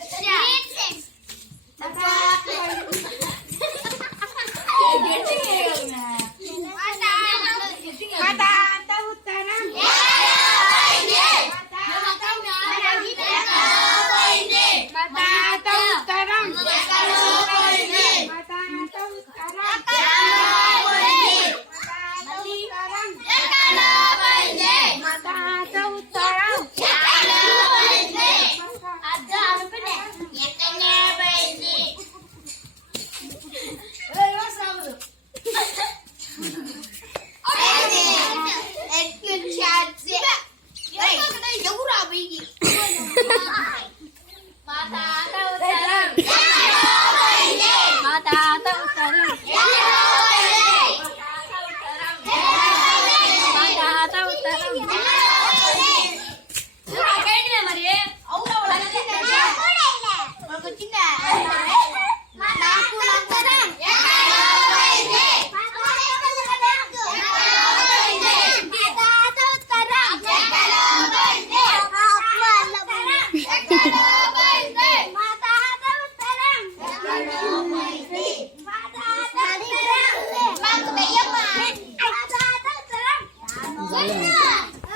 下。